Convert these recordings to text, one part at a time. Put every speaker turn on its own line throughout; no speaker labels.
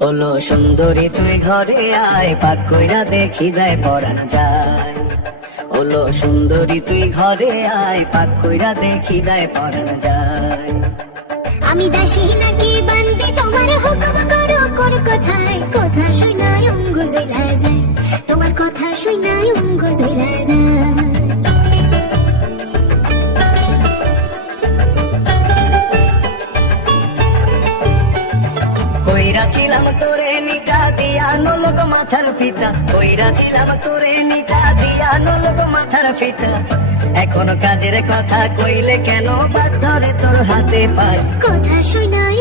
ওলো সুন্দরী, তুই ঘরে আয়, পাক কইরা দেখি দেয় পরান যায়। ওলো সুন্দরী, তুই ঘরে আয়, পাক কইরা দেখি দেয় পরান যায়।
আমি দাসী নাকি বান্দি, তোমার হুকুম
কইরা ছিলাম তোরে নিকা দিয়া, নলক মাথার ফিতা। কইরা ছিলাম তোরে নিকা দিয়া, নলক মাথার ফিতা। এখন কাজের কথা কইলে কেন বাদ ধরে তোর হাতে পায়?
কথা শুনাই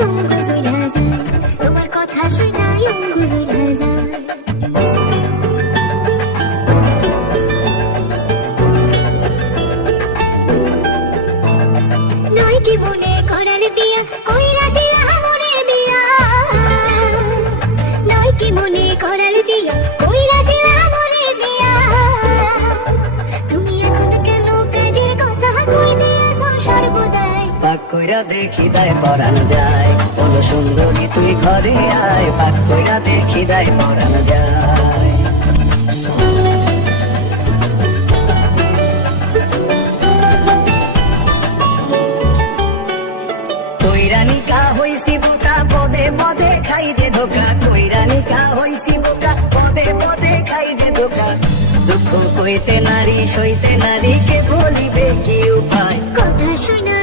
কইরা
দেখি দেয় পরান যায়। বলো সুন্দরী, তুই ঘরে আয়, পাক কইরা দেখি দেয় পরান যায়। কইতে নারী, সইতে নারী কে বলিবে কি উপায়?
কথা শুনাই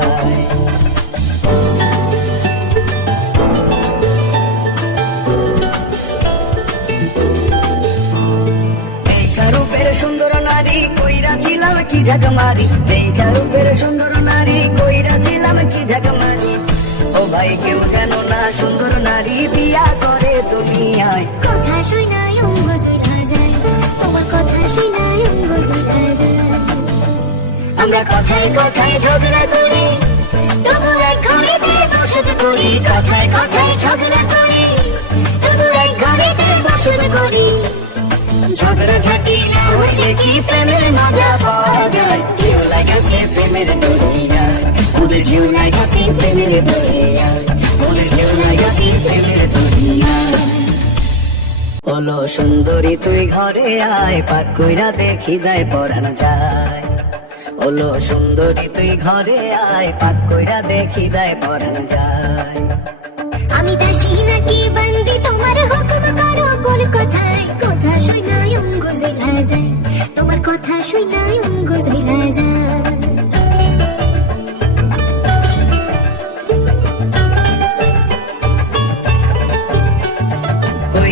ছিলাম কি ঝাঁকমারি? দেখা রূপের সুন্দর নারী কইরা ছিলাম কি ঝাঁকমারি? ও ভাই কেউ জানো না সুন্দর নারী বিয়া করে তুমি আয়
কথা যায়
আমরা কথায় কথায় ঝগড়া করি।
তবু এক ঘড়িতে বসত করি।
কথায় কথায় ঝগড়া করি।
তবু এক ঘড়িতে বসত করি।
ঝগড়া ঝাঁটি বলো, সুন্দরী, তুই ঘরে আয়, পাক কইরা দেখি দেয় পরান যায়। ওলো সুন্দরী, তুই ঘরে আয়, পাক কইরা দেখি দেয় পরান যায়।
আমি দাসী নাকি বান্দি, তোমার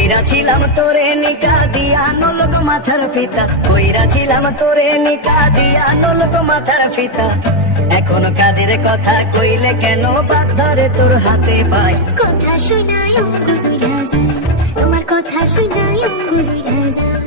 কইরা ছিলাম তোরে নিকা দিয়া নলক মাথার পিতা কইরা ছিলাম তোরে নিকা দিয়া নলক মাথার ফিতা। এখন কাজের কথা কইলে কেন বাদ ধরে তোর হাতে পাই?
কথা অঙ্গ তোমার কথা যায়।